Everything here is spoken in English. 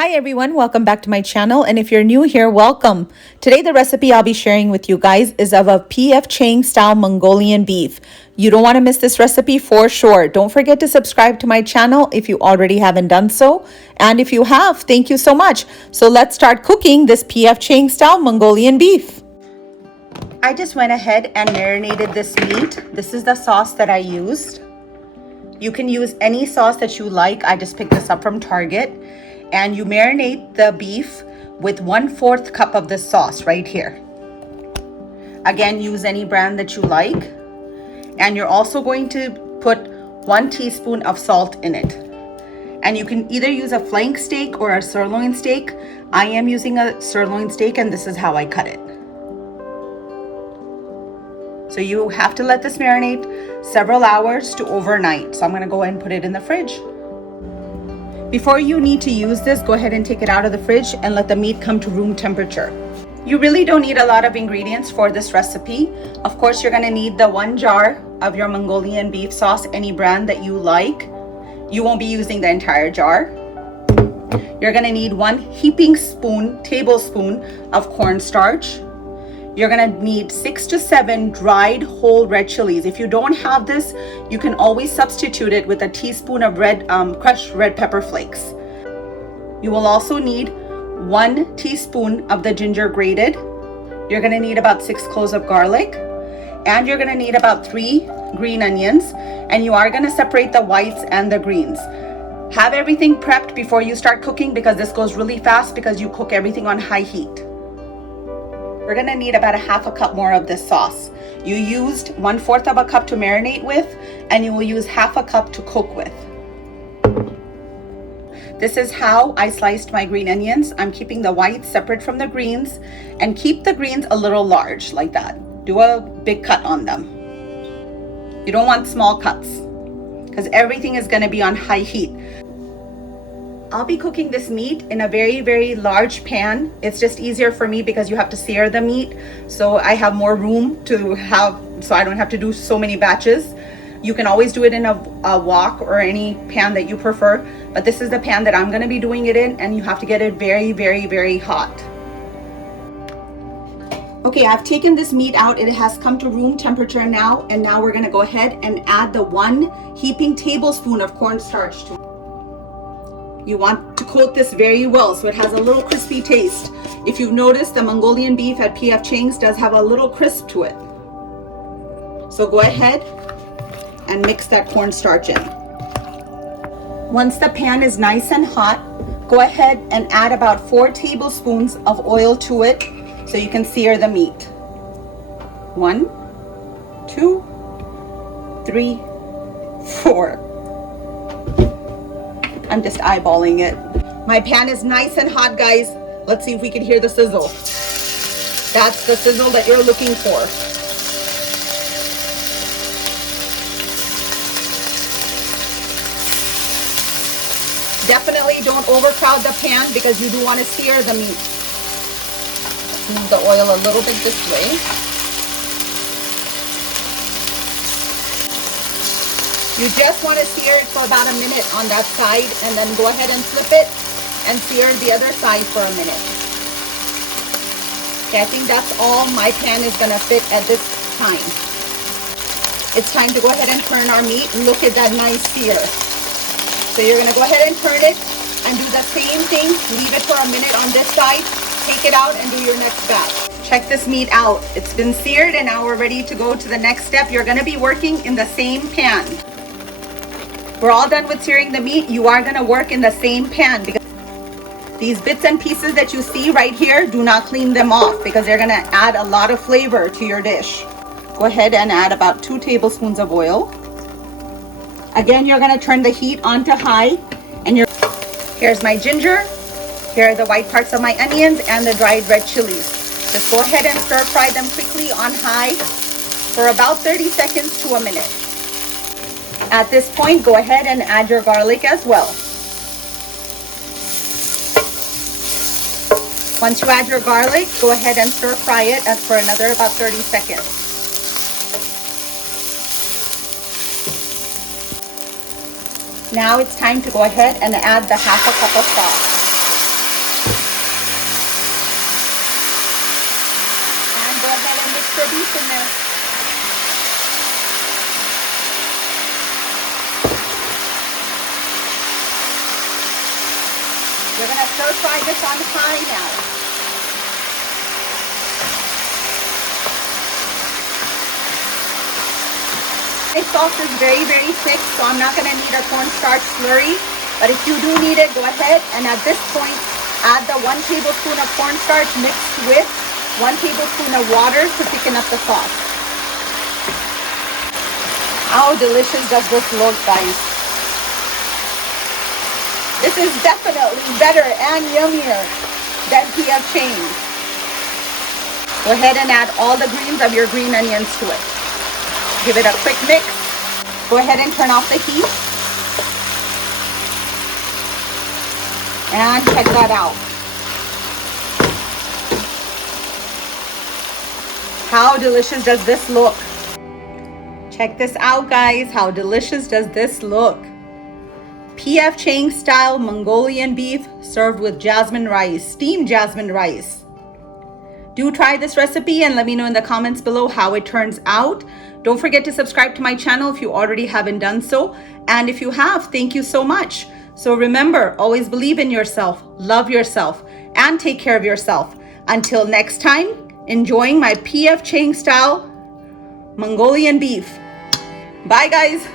Hi everyone, welcome back to my channel, and if you're new here, welcome. Today the recipe I'll be sharing with you guys is of a PF Chang style Mongolian beef. You don't want to miss this recipe for sure. Don't forget to subscribe to my channel if you already haven't done so, and if you have, thank you so much. So let's start cooking this PF Chang style Mongolian beef. I just went ahead and marinated this meat. This is the sauce that I used. You can use any sauce that you like. I just picked this up from Target. And you marinate the beef with 1/4 cup of this sauce right here. Again, use any brand that you like. And you're also going to put 1 teaspoon of salt in it. And you can either use a flank steak or a sirloin steak. I am using a sirloin steak, and this is how I cut it. So you have to let this marinate several hours to overnight. So I'm going to go ahead and put it in the fridge. Before you need to use this, go ahead and take it out of the fridge and let the meat come to room temperature. You really don't need a lot of ingredients for this recipe. Of course, you're gonna need the 1 jar of your Mongolian beef sauce, any brand that you like. You won't be using the entire jar. You're gonna need 1 heaping tablespoon of cornstarch. You're gonna need 6 to 7 dried whole red chilies. If you don't have this, you can always substitute it with a teaspoon of crushed red pepper flakes. You will also need 1 teaspoon of the ginger grated. You're gonna need about 6 cloves of garlic, and you're gonna need about 3 green onions, and you are gonna separate the whites and the greens. Have everything prepped before you start cooking, because this goes really fast because you cook everything on high heat. We're gonna need about 1/2 cup more of this sauce. You used 1/4 of a cup to marinate with, and you will use 1/2 cup to cook with. This is how I sliced my green onions. I'm keeping the whites separate from the greens, and keep the greens a little large like that. Do a big cut on them. You don't want small cuts because everything is gonna be on high heat. I'll be cooking this meat in a very large pan. It's just easier for me because you have to sear the meat, so I have more room so I don't have to do so many batches. You can always do it in a wok or any pan that you prefer, but this is the pan that I'm going to be doing it in, and you have to get it very hot. Okay, I've taken this meat out. It has come to room temperature now, and now we're going to go ahead and add the 1 heaping tablespoon of cornstarch to it. You want to coat this very well so it has a little crispy taste. If you've noticed, the Mongolian beef at PF Chang's does have a little crisp to it. So go ahead and mix that cornstarch in. Once the pan is nice and hot, go ahead and add about 4 tablespoons of oil to it so you can sear the meat. 1, 2, 3, 4. I'm just eyeballing it. My pan is nice and hot, guys. Let's see if we can hear the sizzle. That's the sizzle that you're looking for. Definitely don't overcrowd the pan because you do want to sear the meat. Let's move the oil a little bit this way. You just want to sear it for about a minute on that side, and then go ahead and flip it and sear the other side for a minute. Okay, I think that's all my pan is going to fit at this time. It's time to go ahead and turn our meat. Look at that nice sear. So you're going to go ahead and turn it and do the same thing. Leave it for a minute on this side. Take it out and do your next batch. Check this meat out. It's been seared, and now we're ready to go to the next step. You're going to be working in the same pan. We're all done with searing the meat. You are going to work in the same pan because these bits and pieces that you see right here, do not clean them off because they're going to add a lot of flavor to your dish. Go ahead and add about 2 tablespoons of oil. Again, you're going to turn the heat on to high, and here's my ginger. Here are the white parts of my onions and the dried red chilies. Just go ahead and stir fry them quickly on high for about 30 seconds to a minute. At this point, go ahead and add your garlic as well. Once you add your garlic, go ahead and stir fry it for another about 30 seconds. Now it's time to go ahead and add the 1/2 cup of sauce. extra beef in there. We're gonna stir fry this on high now. My sauce is very, very thick, so I'm not gonna need a cornstarch slurry. But if you do need it, go ahead and at this point, add the 1 tablespoon of cornstarch mixed with 1 tablespoon of water to thicken up the sauce. How delicious does this look, guys? This is definitely better and yummier than P.F. Chang. Go ahead and add all the greens of your green onions to it. Give it a quick mix. Go ahead and turn off the heat. And check that out. How delicious does this look? Check this out, guys. How delicious does this look? P.F. Chang style Mongolian beef served with jasmine rice, steamed jasmine rice. Do try this recipe and let me know in the comments below how it turns out. Don't forget to subscribe to my channel if you already haven't done so. And if you have, thank you so much. So remember, always believe in yourself, love yourself, and take care of yourself. Until next time, enjoying my P.F. Chang style Mongolian beef. Bye, guys.